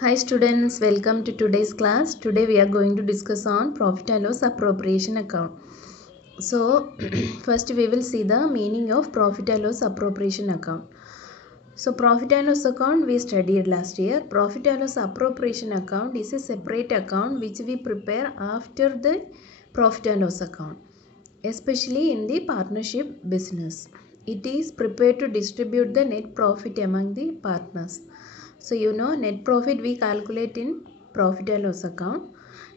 Hi students, welcome to today's class. Today we are going to discuss on profit and loss appropriation account. So first we will see the meaning of profit and loss appropriation account. So profit and loss account we studied last year. Profit and loss appropriation account is a separate account which we prepare after the profit and loss account, especially in the partnership business. It is prepared to distribute the net profit among the partners. So net profit we calculate in profit and loss account,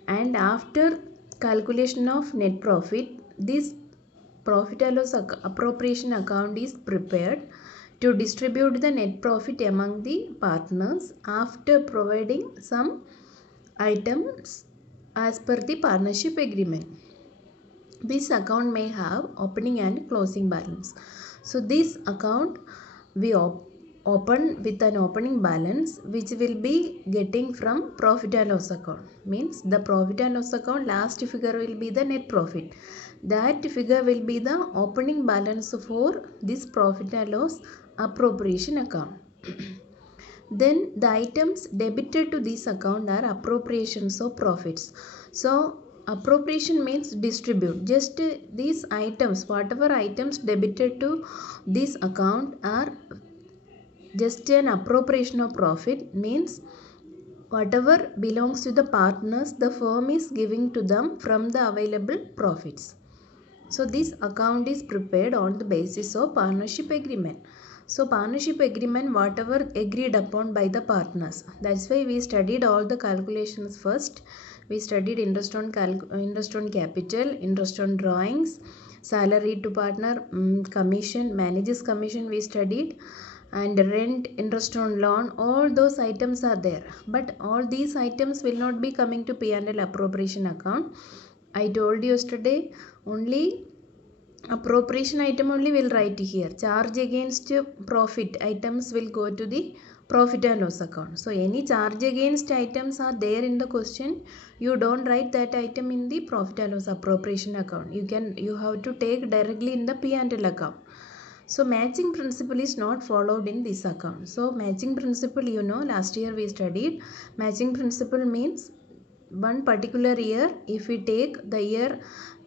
and after calculation of net profit, this profit and loss appropriation account is prepared to distribute the net profit among the partners after providing some items as per the partnership agreement. This account may have opening and closing balance. So this account we open with an opening balance which will be getting from profit and loss account. Means the profit and loss account last figure will be the net profit. That figure will be the opening balance for this profit and loss appropriation account. Then the items debited to this account are appropriations of profits. So appropriation means distribute. Just these items, whatever items debited to this account are just an appropriation of profit, means whatever belongs to the partners, the firm is giving to them from the available profits. So this account is prepared on the basis of partnership agreement. So partnership agreement, whatever agreed upon by the partners. That's why we studied all the calculations first. We studied interest on capital, interest on drawings, salary to partner, commission, manager's commission we studied, and rent, interest on loan. All those items are there. But all these items will not be coming to P&L appropriation account. I told you yesterday, only appropriation item only will write here. Charge against profit items will go to the profit and loss account. So any charge against items are there in the question, you don't write that item in the profit and loss appropriation account. You have to take directly in the P&L account. So matching principle is not followed in this account. So matching principle, last year we studied. Matching principle means one particular year, if we take the year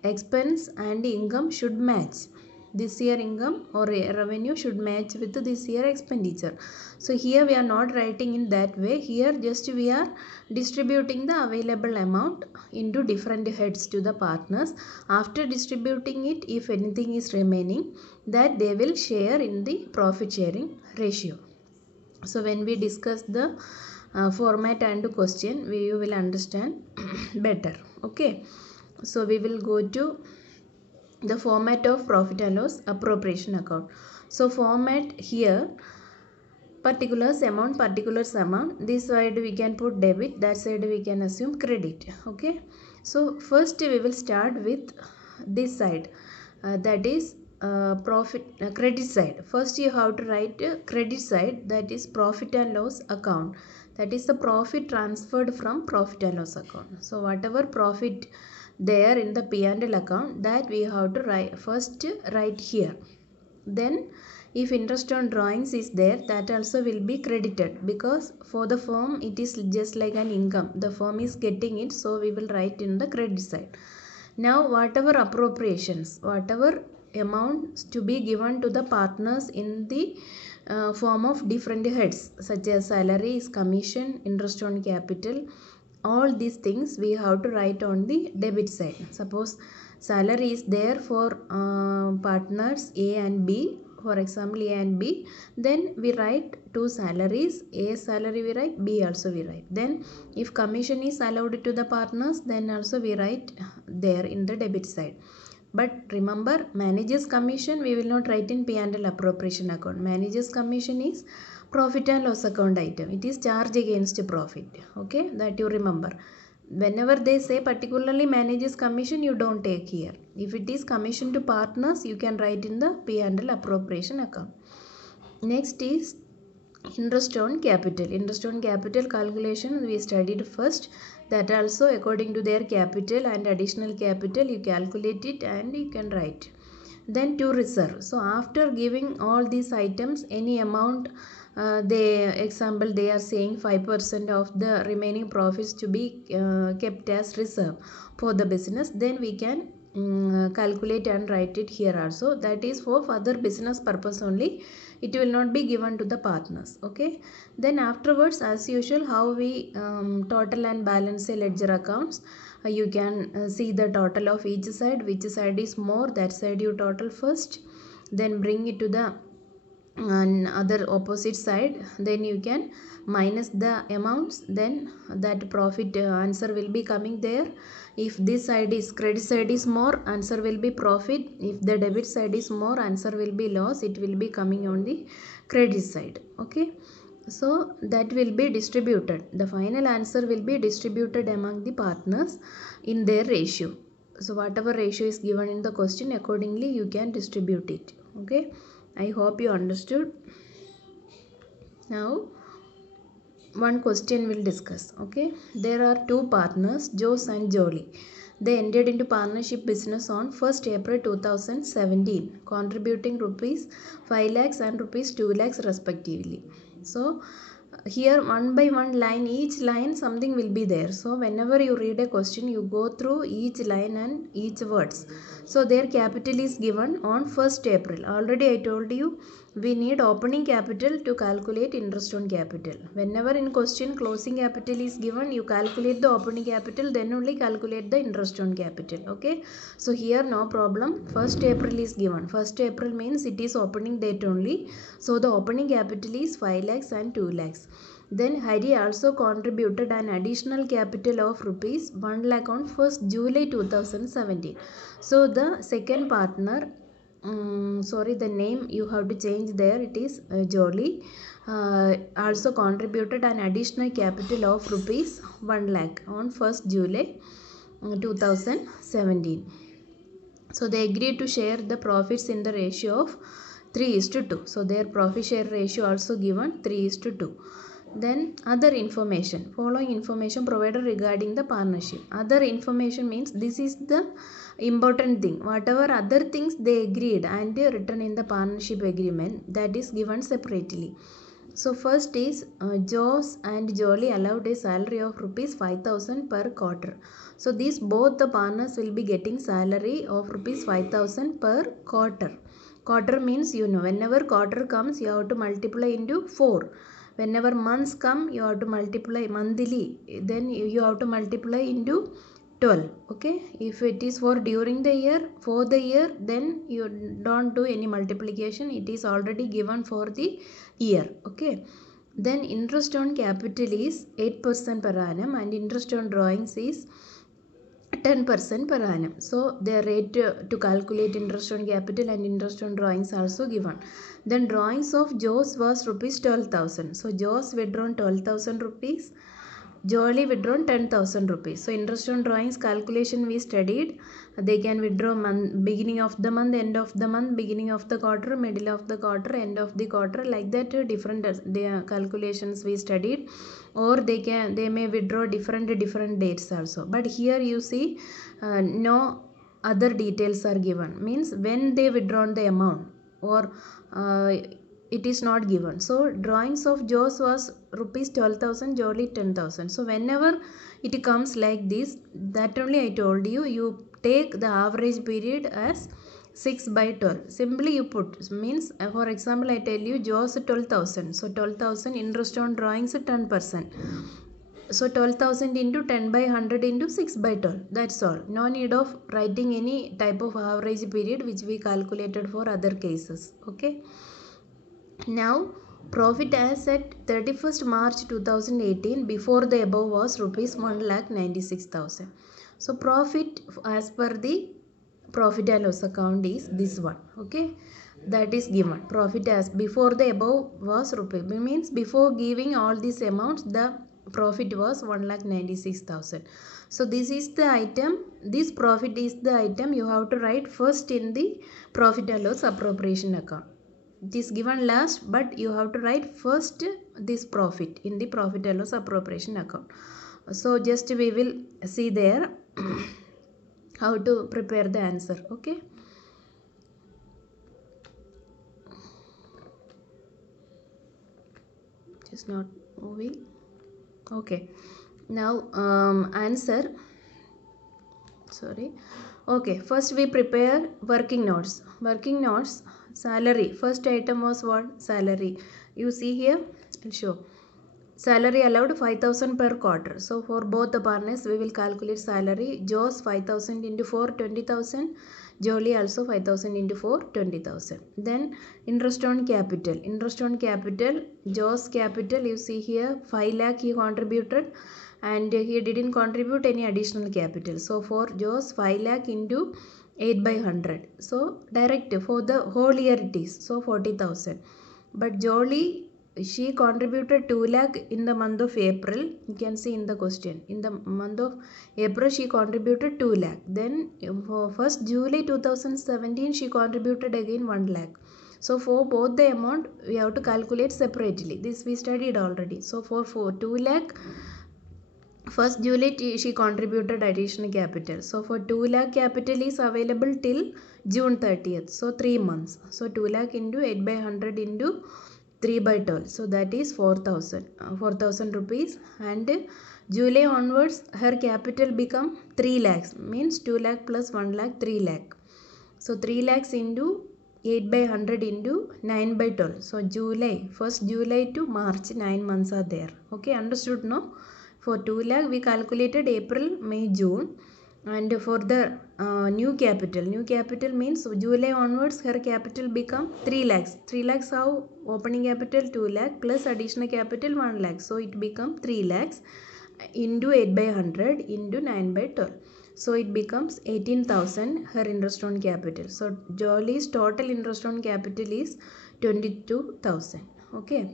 expense and income should match. This year income or revenue should match with this year expenditure. So here we are not writing in that way. Here just we are distributing the available amount into different heads to the partners. After distributing it, if anything is remaining, that they will share in the profit sharing ratio. So when we discuss the format and question, you will understand better. Okay, so we will go to the format of profit and loss appropriation account. So format here, particulars amount, this side we can put debit, that side we can assume credit. Okay, so first we will start with this side, that is credit side. First you have to write credit side, that is profit and loss account, that is the profit transferred from profit and loss account. So whatever profit there in the P&L account, that we have to write here. Then if interest on drawings is there, that also will be credited, because for the firm it is just like an income, the firm is getting it, so we will write in the credit side. Now whatever appropriations, whatever amounts to be given to the partners in the form of different heads, such as salaries, commission, interest on capital, all these things we have to write on the debit side. Suppose salary is there for partners A and B, for example A and B, then we write two salaries, A salary we write, B also we write. Then if commission is allowed to the partners, then also we write there in the debit side. But remember, manager's commission we will not write in P&L appropriation account. Manager's commission is profit and loss account item. It is charge against profit. Okay, that you remember. Whenever they say particularly manager's commission, you don't take here. If it is commission to partners, you can write in the P&L appropriation account. Next is interest on capital. Interest on capital calculation we studied first. That also according to their capital and additional capital you calculate it and you can write. Then to reserve. So after giving all these items, any amount they are saying 5% of the remaining profits to be kept as reserve for the business, then we can calculate and write it here also. That is for further business purpose only. It will not be given to the partners. Okay. Then afterwards, as usual, how we total and balance a ledger accounts. You can see the total of each side. Which side is more, that side you total first. Then bring it to the other opposite side. Then you can minus the amounts. Then that profit answer will be coming there. If this side is credit side is more, answer will be profit. If the debit side is more, answer will be loss. It will be coming on the credit side. Okay. So that will be distributed. The final answer will be distributed among the partners in their ratio. So whatever ratio is given in the question, accordingly you can distribute it. Okay. I hope you understood. Now one question we'll discuss. Okay. There are two partners, Jose and Jolie. They entered into partnership business on 1st April 2017, contributing rupees 5 lakhs and rupees 2 lakhs respectively. So here one by one line, each line something will be there. So whenever you read a question, you go through each line and each words. So their capital is given on 1st April. Already I told you we need opening capital to calculate interest on capital. Whenever in question closing capital is given, you calculate the opening capital, then only calculate the interest on capital. Okay. So here no problem. 1st April is given. 1st April means it is opening date only. So the opening capital is 5 lakhs and 2 lakhs. Then Hari also contributed an additional capital of rupees 1 lakh on 1st July 2017. So the second partner, the name you have to change there, it is Jolie, also contributed an additional capital of rupees 1 lakh on 1st July 2017. So they agreed to share the profits in the ratio of 3:2. So their profit share ratio also given 3:2. Then other information. Following information provided regarding the partnership. Other information means this is the important thing. Whatever other things they agreed and they written in the partnership agreement, that is given separately. So first is Jose and Jolie allowed a salary of rupees 5,000 per quarter. So these both the partners will be getting salary of rupees 5,000 per quarter. Quarter means whenever quarter comes you have to multiply into 4. Whenever months come you have to multiply monthly, then you have to multiply into 12. Okay. If it is for during the year, for the year, then you don't do any multiplication. It is already given for the year. Okay. Then interest on capital is 8% per annum and interest on drawings is 10% per annum. So their rate to calculate interest on capital and interest on drawings also given. Then drawings of Jose was rupees 12,000. So Jose withdrawn 12,000 rupees. Jolie withdrawn 10,000 rupees. So interest on drawings calculation we studied. They can withdraw beginning of the month, end of the month, beginning of the quarter, middle of the quarter, end of the quarter, like that different calculations we studied. Or they may withdraw different dates also. But here you see no other details are given. Means when they withdrawn the amount or it is not given. So drawings of Jose was rupees 12,000, Jolie 10,000. So whenever it comes like this, that only I told you, you take the average period as 6/12. Simply you put, means for example I tell you Jose 12,000. So 12,000 interest on drawings 10%. So 12,000 into 10/100 into 6/12. That's all. No need of writing any type of average period which we calculated for other cases. Okay. Now profit as at 31st March 2018 before the above was rupees 1,96,000. So profit as per the profit and loss account is this one. Okay. That is given. Profit as before the above was rupees. Means before giving all these amounts the profit was 1,96,000. So this is the item. This profit is the item you have to write first in the profit and loss appropriation account. It is given last, but you have to write first this profit in the profit and loss appropriation account. So just we will see there how to prepare the answer. Okay. is not moving. Okay, now answer. Sorry. Okay, first we prepare working notes. Working notes, salary. First item was what? Salary. You see here, I'll show. Salary allowed 5,000 per quarter. So for both the partners, we will calculate salary. Joe's 5,000 into 4, 20,000. Jolie also 5,000 into 4, 20,000. Then interest on capital. Interest on capital, Joe's capital, you see here 5 lakh he contributed and he didn't contribute any additional capital. So for Joe's 5 lakh into 8 by 100. So direct for the whole year it is. So 40,000. But Jolie, she contributed 2 lakh in the month of April. You can see in the question. In the month of April, she contributed 2 lakh. Then for 1st July 2017, she contributed again 1 lakh. So for both the amount, we have to calculate separately. This we studied already. So for 2 lakh, 1st July she contributed additional capital. So for 2 lakh capital is available till June 30th. So 3 months. So 2 lakh into 8 by 100 into 3 by 12. So that is 4,000 rupees. And July onwards her capital become 3 lakhs. Means 2 lakh plus 1 lakh 3 lakh. So 3 lakhs into 8 by 100 into 9 by 12. So July, 1st July to March, 9 months are there. Okay, understood no? For 2 lakh we calculated April, May, June. And for the new capital means July onwards her capital become 3 lakhs. 3 lakhs how? Opening capital 2 lakh plus additional capital 1 lakh. So it become 3 lakhs into 8 by 100 into 9 by 12. So it becomes 18,000 her interest on capital. So Jolie's total interest on capital is 22,000. Okay.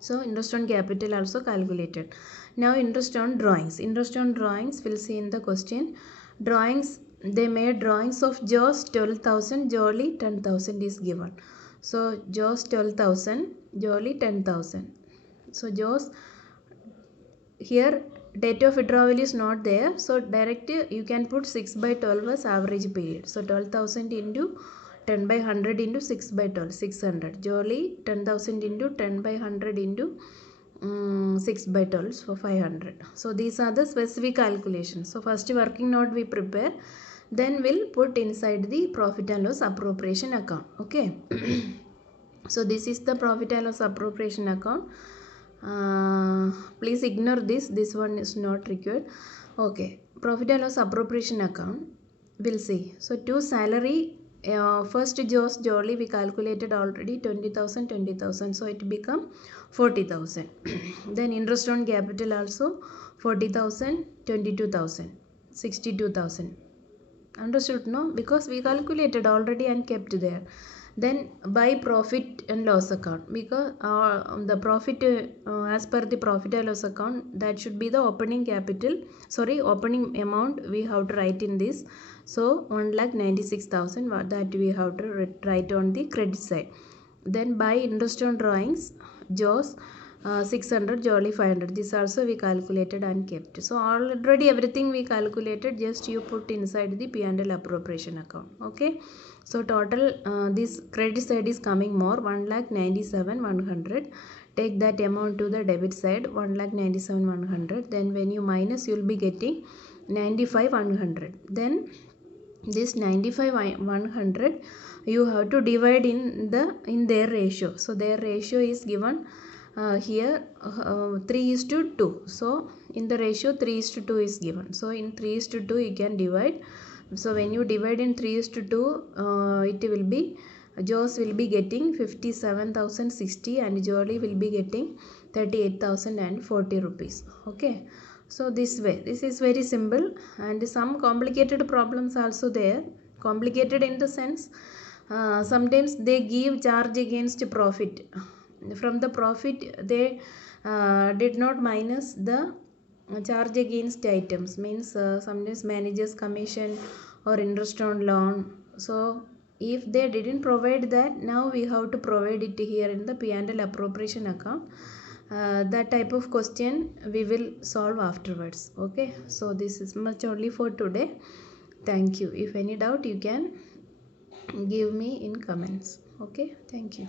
So interest on capital also calculated. Now interest on drawings. Interest on drawings we'll see in the question. Drawings, they made drawings of Joe's 12,000, Jolie 10,000 is given. So Joe's 12,000, Jolie 10,000. So Joe's, here date of withdrawal is not there. So direct you can put 6 by 12 as average period. So 12,000 into 10 by 100 into 6 by 12, 600. Jolie 10,000 into 10 by 100 into 6 by 12, so 500. So these are the specific calculations. So first working note we prepare, then we'll put inside the profit and loss appropriation account. Okay. So this is the profit and loss appropriation account. Please ignore this one is not required. Okay, profit and loss appropriation account, we'll see. So to salary, first Jolie we calculated already 20,000, 20,000. So it become 40,000. Then interest on capital also 40,000, 22,000, 62,000. Understood no? Because we calculated already and kept there. Then by profit and loss account, because the profit as per the profit and loss account, that should be the opening capital, sorry, opening amount we have to write in this. So 1,96,000 that we have to write on the credit side. Then by interest on drawings, Joe's 600, Jolie 500. This also we calculated and kept. So already everything we calculated, just you put inside the P&L appropriation account. Okay. So total this credit side is coming more, 1,97,100. Take that amount to the debit side, 1,97,100. Then when you minus, you will be getting 95,100. Then this 95,100 you have to divide in their ratio. So their ratio is given here 3:2. So in the ratio 3:2 is given. So in 3:2 you can divide. So when you divide in 3:2, it will be, Joe's will be getting 57,060 and Jolie will be getting 38,040 rupees. Okay. So this way, this is very simple, and some complicated problems also there. Complicated in the sense, sometimes they give charge against profit. From the profit they did not minus the charge against items, means sometimes managers commission or interest on loan. So if they didn't provide that, now we have to provide it here in the P&L appropriation account. That type of question we will solve afterwards. Okay, so this is much only for today. Thank you. If any doubt, you can give me in comments. Okay, thank you.